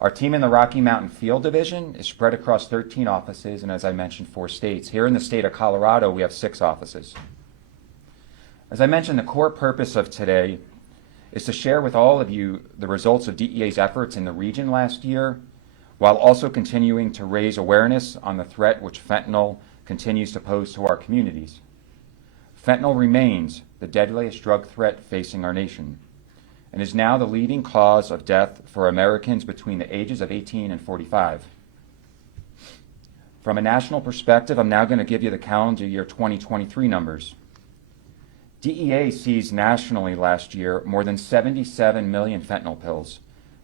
Our team in the Rocky Mountain Field Division is spread across 13 offices, and as I mentioned, 4 states. Here in the state of Colorado, we have 6 offices. As I mentioned, the core purpose of today is to share with all of you the results of DEA's efforts in the region last year, while also continuing to raise awareness on the threat which fentanyl continues to pose to our communities. Fentanyl remains the deadliest drug threat facing our nation, and is now the leading cause of death for Americans between the ages of 18 and 45. From a national perspective, I'm now going to give you the calendar year 2023 numbers. DEA seized nationally last year more than 77 million fentanyl pills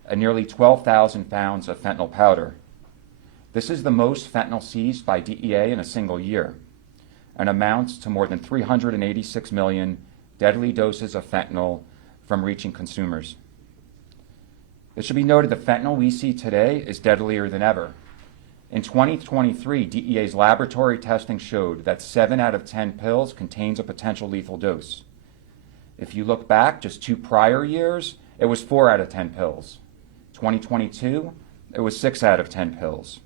and nearly 12,000 pounds of fentanyl powder. This is the most fentanyl seized by DEA in a single year and amounts to more than 386 million deadly doses of fentanyl from reaching consumers. It should be noted the fentanyl we see today is deadlier than ever. In 2023, DEA's laboratory testing showed that 7 out of 10 pills contains a potential lethal dose. If you look back just 2 prior years, it was 4 out of 10 pills. 2022, it was 6 out of 10 pills.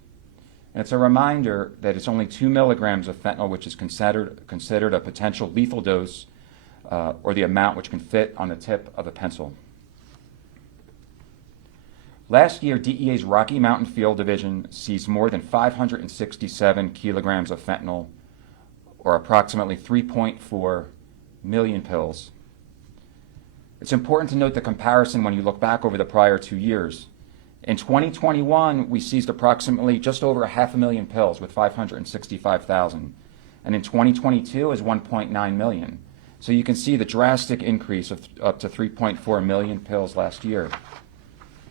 And it's a reminder that it's only 2 milligrams of fentanyl which is considered a potential lethal dose, or the amount which can fit on the tip of a pencil. Last year, DEA's Rocky Mountain Field Division seized more than 567 kilograms of fentanyl, or approximately 3.4 million pills. It's important to note the comparison when you look back over the prior 2 years. In 2021, we seized approximately just over 500,000 pills with 565,000, and in 2022 is 1.9 million. So you can see the drastic increase of up to 3.4 million pills last year.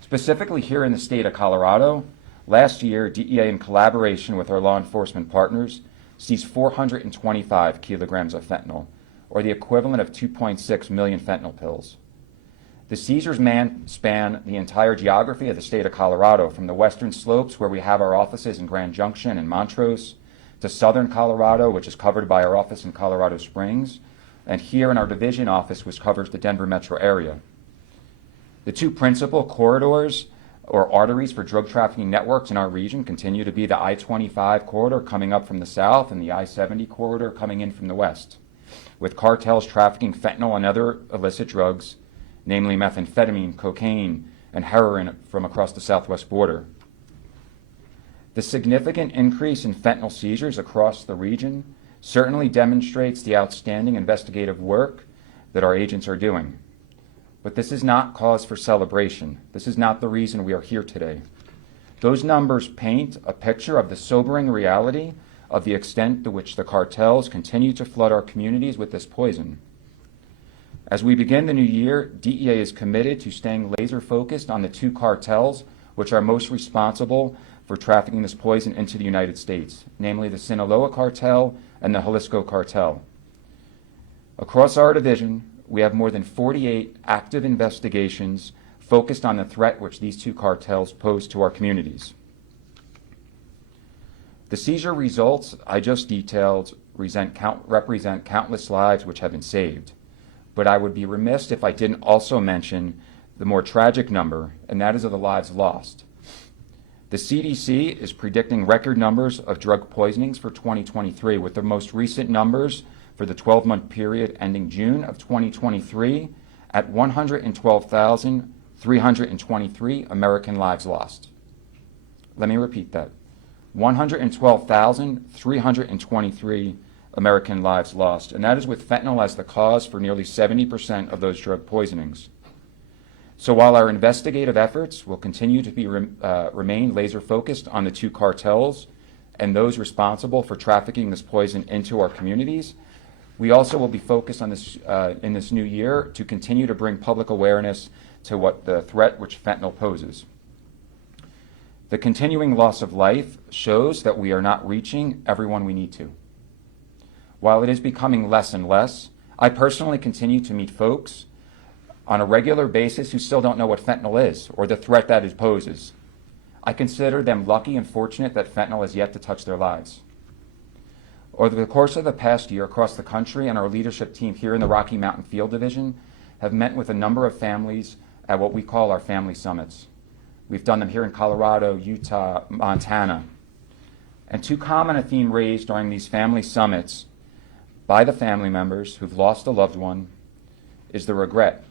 Specifically here in the state of Colorado, last year DEA, in collaboration with our law enforcement partners, seized 425 kilograms of fentanyl, or the equivalent of 2.6 million fentanyl pills. The seizures span the entire geography of the state of Colorado, from the western slopes, where we have our offices in Grand Junction and Montrose, to southern Colorado, which is covered by our office in Colorado Springs, and here in our division office, which covers the Denver metro area. The 2 principal corridors or arteries for drug trafficking networks in our region continue to be the I-25 corridor coming up from the south and the I-70 corridor coming in from the west, with cartels trafficking fentanyl and other illicit drugs, namely methamphetamine, cocaine, and heroin from across the southwest border. The significant increase in fentanyl seizures across the region certainly demonstrates the outstanding investigative work that our agents are doing. But this is not cause for celebration. This is not the reason we are here today. Those numbers paint a picture of the sobering reality of the extent to which the cartels continue to flood our communities with this poison. As we begin the new year, DEA is committed to staying laser focused on the 2 cartels which are most responsible for trafficking this poison into the United States, namely the Sinaloa cartel and the Jalisco cartel. Across our division, we have more than 48 active investigations focused on the threat which these 2 cartels pose to our communities. The seizure results I just detailed represent countless lives which have been saved, but I would be remiss if I didn't also mention the more tragic number, and that is of the lives lost. The CDC is predicting record numbers of drug poisonings for 2023, with the most recent numbers for the 12-month period ending June of 2023 at 112,323 American lives lost. Let me repeat that. 112,323 American lives lost, and that is with fentanyl as the cause for nearly 70% of those drug poisonings. So while our investigative efforts will continue to remain laser focused on the 2 cartels and those responsible for trafficking this poison into our communities, we also will be focused on this in this new year to continue to bring public awareness to what the threat which fentanyl poses. The continuing loss of life shows that we are not reaching everyone we need to. While it is becoming less and less, I personally continue to meet folks on a regular basis who still don't know what fentanyl is or the threat that it poses. I consider them lucky and fortunate that fentanyl has yet to touch their lives. Over the course of the past year across the country, and our leadership team here in the Rocky Mountain Field Division have met with a number of families at what we call our family summits. We've done them here in Colorado, Utah, Montana. And too common a theme raised during these family summits by the family members who've lost a loved one is the regret.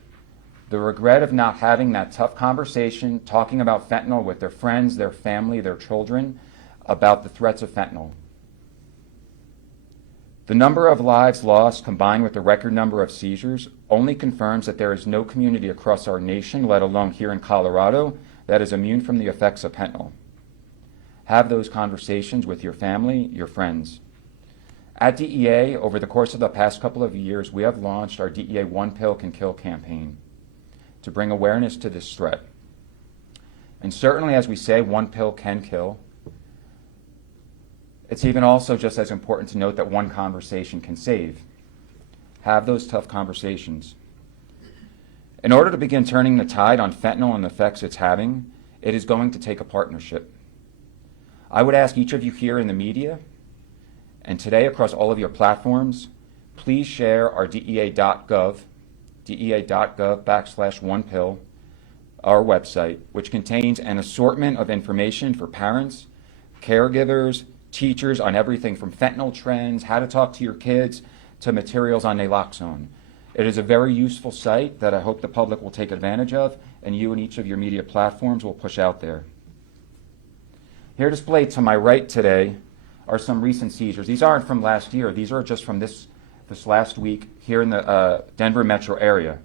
The regret of not having that tough conversation, talking about fentanyl with their friends, their family, their children, about the threats of fentanyl. The number of lives lost combined with the record number of seizures only confirms that there is no community across our nation, let alone here in Colorado, that is immune from the effects of fentanyl. Have those conversations with your family, your friends. At DEA, over the course of the past couple of years, we have launched our DEA One Pill Can Kill campaign to bring awareness to this threat. And certainly, as we say, one pill can kill. It's even also just as important to note that one conversation can save. Have those tough conversations. In order to begin turning the tide on fentanyl and the effects it's having, it is going to take a partnership. I would ask each of you here in the media, and today across all of your platforms, please share our DEA.gov/1pill, our website, which contains an assortment of information for parents, caregivers, teachers on everything from fentanyl trends, how to talk to your kids, to materials on naloxone. It is a very useful site that I hope the public will take advantage of, and you and each of your media platforms will push out there. Here displayed to my right today are some recent seizures. These aren't from last year. These are just from this last week here in the Denver metro area.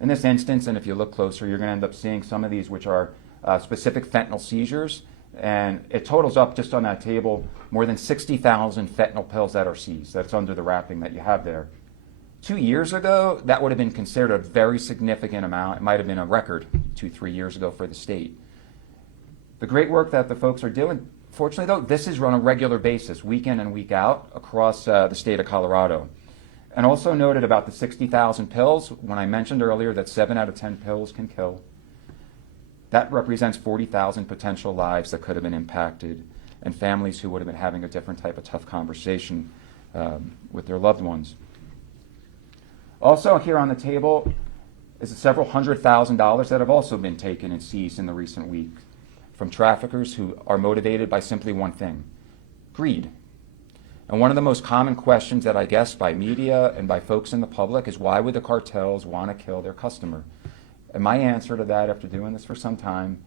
In this instance, and if you look closer, you're going to end up seeing some of these which are specific fentanyl seizures, and it totals up just on that table more than 60,000 fentanyl pills that are seized. That's under the wrapping that you have there. 2 years ago, that would have been considered a very significant amount. It might have been a record 2-3 years ago for the state. The great work that the folks are doing, fortunately though, this is run on a regular basis, week in and week out, across the state of Colorado. And also noted about the 60,000 pills, when I mentioned earlier that 7 out of 10 pills can kill, that represents 40,000 potential lives that could have been impacted and families who would have been having a different type of tough conversation with their loved ones. Also here on the table is several $100,000 that have also been taken and seized in the recent week from traffickers who are motivated by simply one thing, greed. And one of the most common questions that I guess by media and by folks in the public is, why would the cartels want to kill their customer? And my answer to that, after doing this for some time,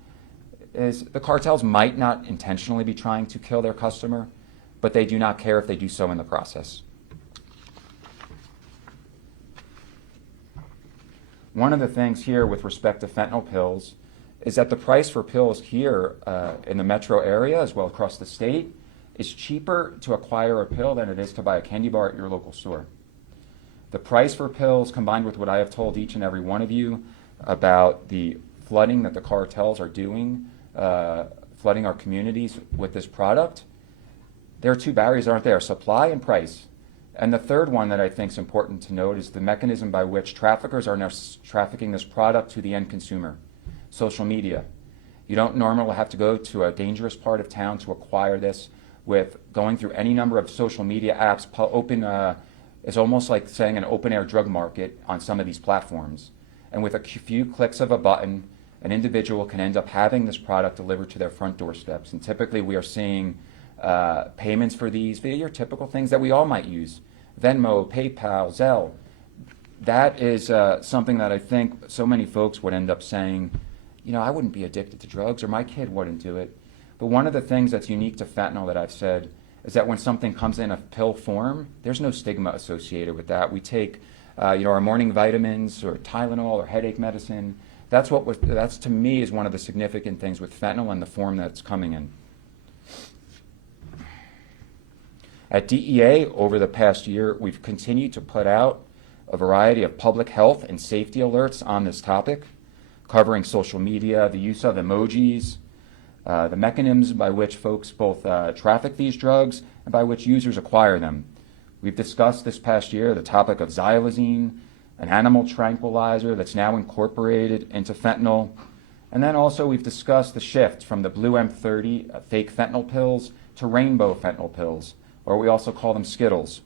is the cartels might not intentionally be trying to kill their customer, but they do not care if they do so in the process. One of the things here with respect to fentanyl pills is that the price for pills here in the metro area, as well across the state, is cheaper to acquire a pill than it is to buy a candy bar at your local store. The price for pills, combined with what I have told each and every one of you about the flooding that the cartels are doing, flooding our communities with this product, there are two barriers, aren't there? Supply and price. And the third one that I think is important to note is the mechanism by which traffickers are now trafficking this product to the end consumer. Social media. You don't normally have to go to a dangerous part of town to acquire this. With going through any number of social media apps, it's almost like saying an open-air drug market on some of these platforms. And with a few clicks of a button, an individual can end up having this product delivered to their front doorsteps. And typically we are seeing payments for these via your typical things that we all might use. Venmo, PayPal, Zelle. That is something that I think so many folks would end up saying, you know, I wouldn't be addicted to drugs, or my kid wouldn't do it. But one of the things that's unique to fentanyl that I've said is that when something comes in a pill form, there's no stigma associated with that. We take our morning vitamins or Tylenol or headache medicine. That's to me is one of the significant things with fentanyl and the form that's coming in. At DEA, over the past year, we've continued to put out a variety of public health and safety alerts on this topic, covering social media, the use of emojis, the mechanisms by which folks both traffic these drugs and by which users acquire them. We've discussed this past year the topic of xylazine, an animal tranquilizer that's now incorporated into fentanyl. And then also we've discussed the shift from the blue M30 fake fentanyl pills to rainbow fentanyl pills, or we also call them Skittles.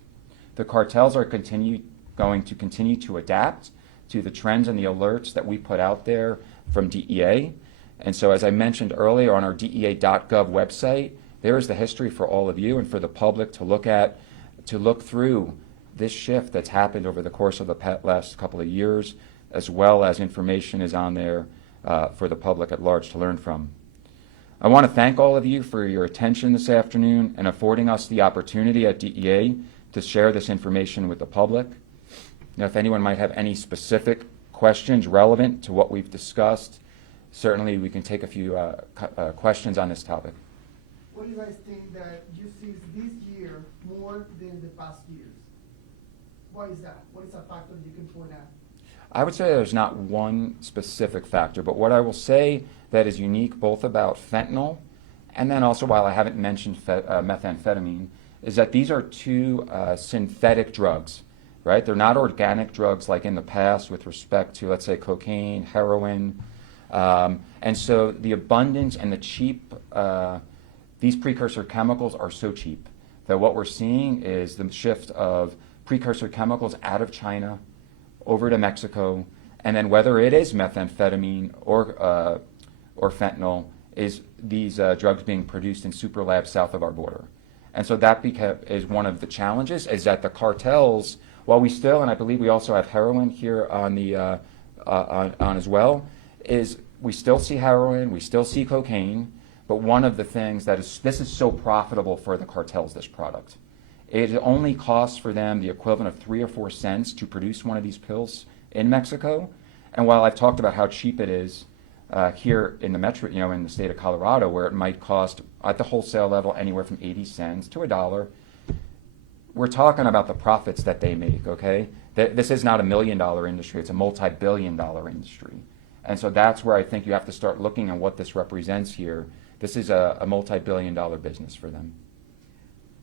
The cartels are going to continue to adapt to the trends and the alerts that we put out there from DEA. And so as I mentioned earlier on our DEA.gov website, there is the history for all of you and for the public to look at, to look through this shift that's happened over the course of the last couple of years, as well as information is on there for the public at large to learn from. I want to thank all of you for your attention this afternoon and affording us the opportunity at DEA to share this information with the public. Now, if anyone might have any specific questions relevant to what we've discussed, certainly we can take a few questions on this topic. What do you guys think that you see this year more than the past years? Why is that? What is a factor you can point out? I would say there's not one specific factor, but what I will say that is unique both about fentanyl and then also, while I haven't mentioned methamphetamine, is that these are two synthetic drugs, right? They're not organic drugs like in the past with respect to, let's say, cocaine, heroin. And so the abundance and the cheap, these precursor chemicals are so cheap that what we're seeing is the shift of precursor chemicals out of China over to Mexico, and then whether it is methamphetamine or fentanyl, is these drugs being produced in super labs south of our border. And so that is one of the challenges, is that the cartels, while we still, and I believe we also have heroin here on the on as well, is we still see heroin, we still see cocaine, but one of the things that is, this is so profitable for the cartels, this product. It only costs for them the equivalent of 3 or 4 cents to produce one of these pills in Mexico. And while I've talked about how cheap it is here in the metro, in the state of Colorado, where it might cost at the wholesale level anywhere from 80 cents to $1, we're talking about the profits that they make, okay? This is not $1 million industry, it's a multi-billion-dollar industry. And so that's where I think you have to start looking at what this represents here. This is a multi-billion-dollar business for them.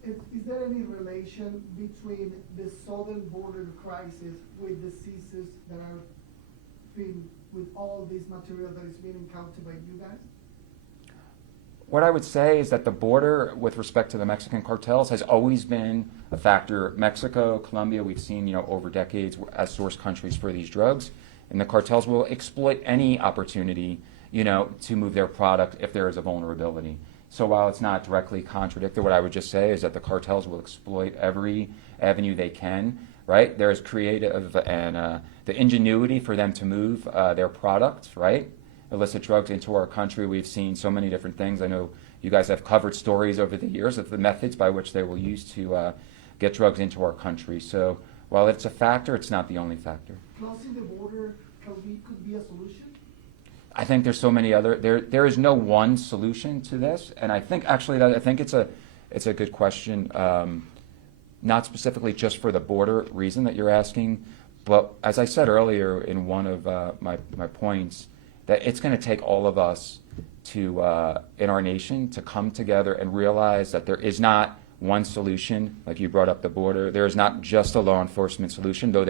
Is there any relation between the southern border crisis with the seizures that are being, with all this material that is being encountered by you guys? What I would say is that the border with respect to the Mexican cartels has always been a factor. Mexico, Colombia, we've seen, over decades as source countries for these drugs, and the cartels will exploit any opportunity, to move their product if there is a vulnerability. So while it's not directly contradicted, what I would just say is that the cartels will exploit every avenue they can, right? There's creative and the ingenuity for them to move their product, right? Illicit drugs into our country. We've seen so many different things. I know you guys have covered stories over the years of the methods by which they will use to get drugs into our country. So while it's a factor, it's not the only factor. Closing the border could be a solution? I think there's so many other, there is no one solution to this, and I think actually that it's a good question, not specifically just for the border reason that you're asking, but as I said earlier in one of my points, that it's going to take all of us to in our nation to come together and realize that there is not one solution. Like you brought up the border, there is not just a law enforcement solution, though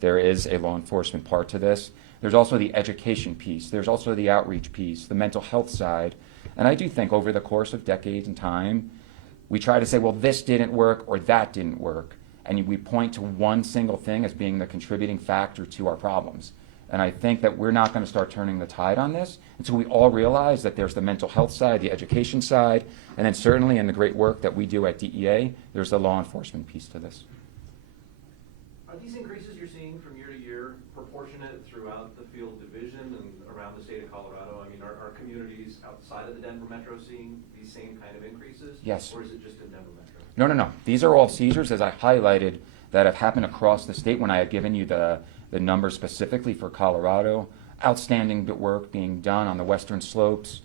there is a law enforcement part to this. There's also the education piece. There's also the outreach piece, the mental health side. And I do think over the course of decades and time, we try to say, well, this didn't work or that didn't work. And we point to one single thing as being the contributing factor to our problems. And I think that we're not going to start turning the tide on this until we all realize that there's the mental health side, the education side, and then certainly in the great work that we do at DEA, there's the law enforcement piece to this. Are these increases you're seeing from year to year proportionate throughout the field division and around the state of Colorado? I mean, are communities outside of the Denver metro seeing these same kind of increases? Yes. Or is it just in Denver metro? No. These are all seizures, as I highlighted, that have happened across the state when I had given you the numbers specifically for Colorado. Outstanding work being done on the western slopes,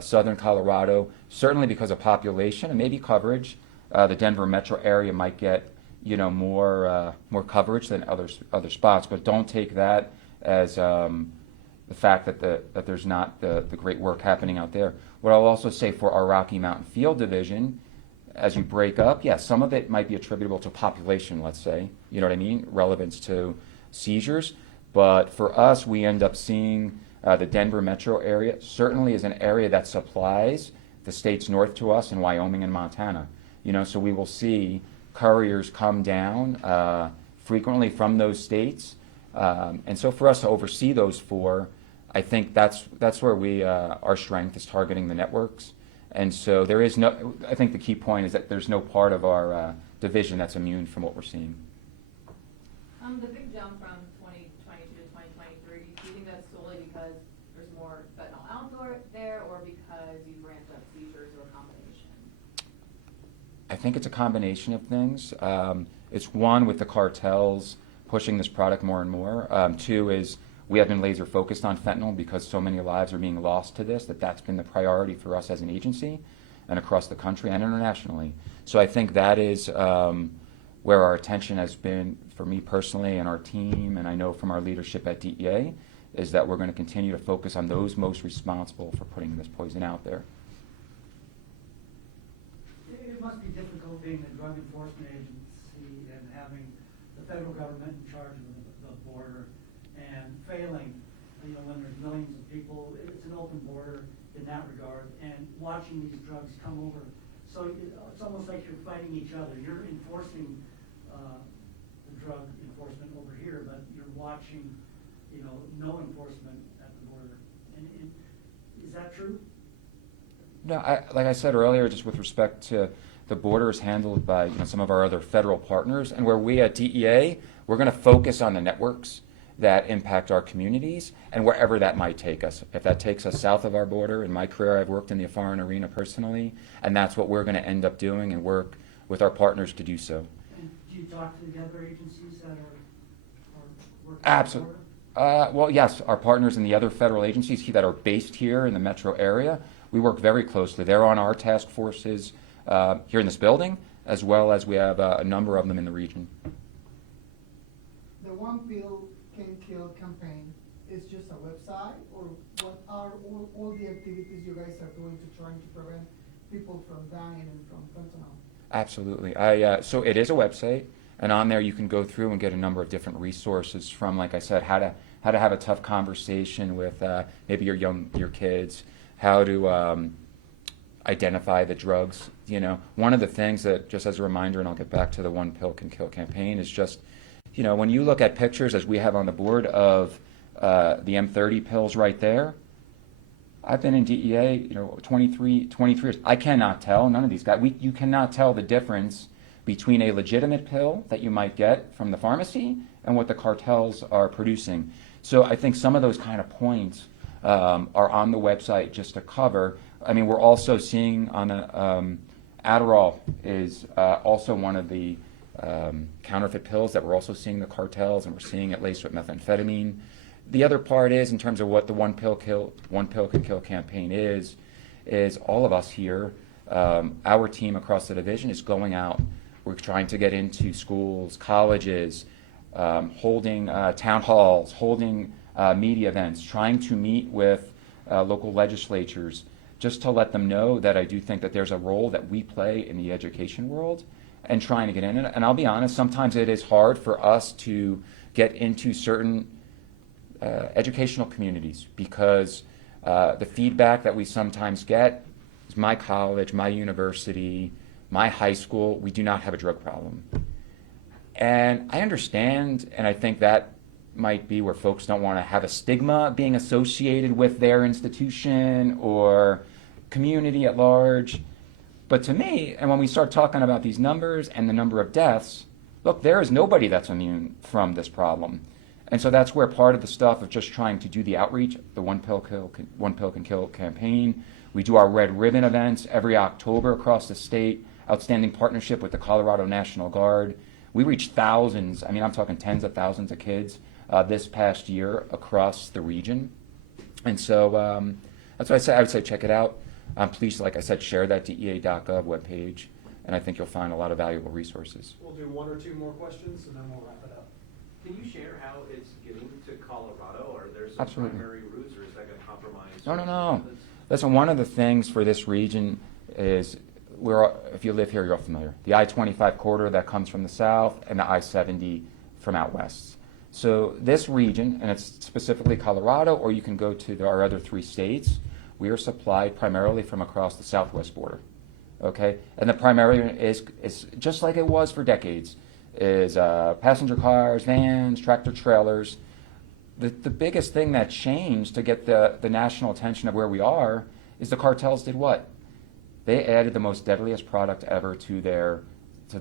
southern Colorado, certainly because of population and maybe coverage. The Denver metro area might get more coverage than other spots, but don't take that as the fact that there's not the great work happening out there. What I'll also say for our Rocky Mountain Field Division, as you break up, yes, some of it might be attributable to population, let's say, you know what I mean, relevance to seizures, but for us, we end up seeing the Denver metro area certainly is an area that supplies the states north to us in Wyoming and Montana. So we will see couriers come down frequently from those states. And so for us to oversee those four, I think that's where our strength is targeting the networks. And so there is no, I think the key point is that there's no part of our division that's immune from what we're seeing. The big jump from 2022 to 2023, do you think that's solely because there's more fentanyl out there, or because you've ramped up seizures, or a combination? I think it's a combination of things. It's one, with the cartels pushing this product more and more. Two is we have been laser focused on fentanyl because so many lives are being lost to this, that's been the priority for us as an agency and across the country and internationally. So I think that is where our attention has been for me personally and our team, and I know from our leadership at DEA, is that we're going to continue to focus on those most responsible for putting this poison out there. It must be difficult being a drug enforcement agency and having the federal government in charge of the border and failing, when there's millions of people. It's an open border in that regard, and watching these drugs come over. So it's almost like you're fighting each other. You're enforcing the drug enforcement over here, but you're watching, no enforcement at the border. And is that true? No, like I said earlier, just with respect to the border is handled by some of our other federal partners, and where we at DEA, we're going to focus on the networks that impact our communities and wherever that might take us. If that takes us south of our border, in my career I've worked in the foreign arena personally, and that's what we're going to end up doing and work with our partners to do so. And do you talk to the other agencies that are working Absolutely. Well, yes, our partners in the other federal agencies that are based here in the metro area, we work very closely. They're on our task forces here in this building, as well as we have a number of them in the region. The One Pill Can Kill campaign is just a website, or what are all the activities you guys are doing to trying to prevent people from dying and from fentanyl? Absolutely. So it is a website, and on there you can go through and get a number of different resources from, like I said, how to have a tough conversation with maybe your kids, how to identify the drugs. One of the things that, just as a reminder, and I'll get back to the One Pill Can Kill campaign, is just, when you look at pictures, as we have on the board, of the M30 pills right there. I've been in DEA, 23 years. I cannot tell, none of these guys, you cannot tell the difference between a legitimate pill that you might get from the pharmacy and what the cartels are producing. So I think some of those kind of points are on the website just to cover. I mean, we're also seeing on Adderall is also one of the counterfeit pills that we're also seeing the cartels, and we're seeing it laced with methamphetamine. The other part is, in terms of what the One Pill Can Kill campaign is all of us here, our team across the division is going out. We're trying to get into schools, colleges, holding town halls, holding media events, trying to meet with local legislatures, just to let them know that I do think that there's a role that we play in the education world and trying to get in it. And I'll be honest, sometimes it is hard for us to get into certain educational communities because the feedback that we sometimes get is my college, my university, my high school, we do not have a drug problem. And I understand, and I think that might be where folks don't want to have a stigma being associated with their institution or community at large. But to me, and when we start talking about these numbers and the number of deaths, look, there is nobody that's immune from this problem. And so that's where part of the stuff of just trying to do the outreach, the One Pill Can Kill campaign. We do our Red Ribbon events every October across the state, outstanding partnership with the Colorado National Guard. We reach thousands, I'm talking tens of thousands of kids this past year across the region. And so that's why I would say check it out. Please, like I said, share that DEA.gov webpage, and I think you'll find a lot of valuable resources. We'll do one or two more questions, and then we'll wrap it up. Can you share how it's getting to Colorado? Are there some Absolutely. primary routes, or is that going to compromise? No. Listen, one of the things for this region is, if you live here, you're all familiar. The I-25 corridor that comes from the south and the I-70 from out west. So this region, and it's specifically Colorado, or you can go to our other 3 states, we are supplied primarily from across the southwest border. Okay? And the primary is just like it was for decades, is passenger cars, vans, tractor trailers. the biggest thing that changed to get the national attention of where we are is the cartels did what? They added the most deadliest product ever to their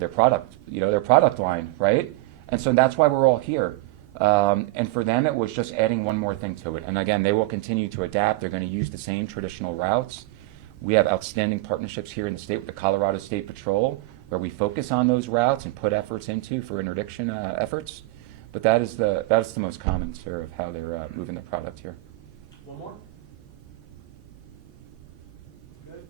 product, their product line, right? And so that's why we're all here. And for them, it was just adding one more thing to it. And again, they will continue to adapt. They're going to use the same traditional routes. We have outstanding partnerships here in the state with the Colorado State Patrol, where we focus on those routes and put efforts into for interdiction efforts. But that's the most common, sir, of how they're moving the product here. One more? Good.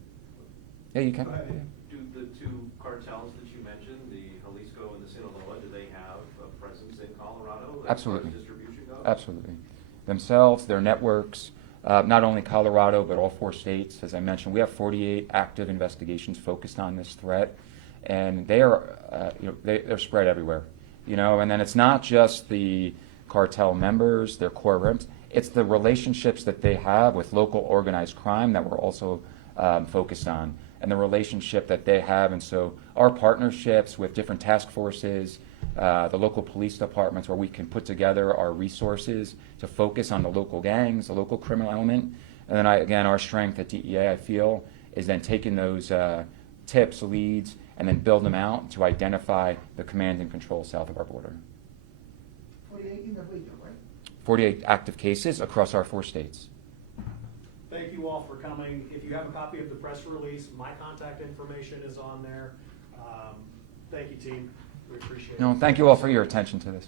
Yeah, you can. Go ahead. Do the two cartels that you mentioned, the Jalisco and the Sinaloa, do they have a presence in Colorado? Absolutely. As far as distribution goes? Absolutely. Themselves, their networks, not only Colorado, but all 4 states. As I mentioned, we have 48 active investigations focused on this threat, and they are, they're spread everywhere. And then it's not just the cartel members, their core rooms, it's the relationships that they have with local organized crime that we're also focused on, and the relationship that they have. And so our partnerships with different task forces, the local police departments, where we can put together our resources to focus on the local gangs, the local criminal element. And then again, our strength at DEA, I feel, is then taking those tips, leads, and then build them out to identify the command and control south of our border. 48 in the region, right? 48 active cases across our 4 states. Thank you all for coming. If you have a copy of the press release, my contact information is on there. Thank you, team. We appreciate it. No, thank you all for your attention to this.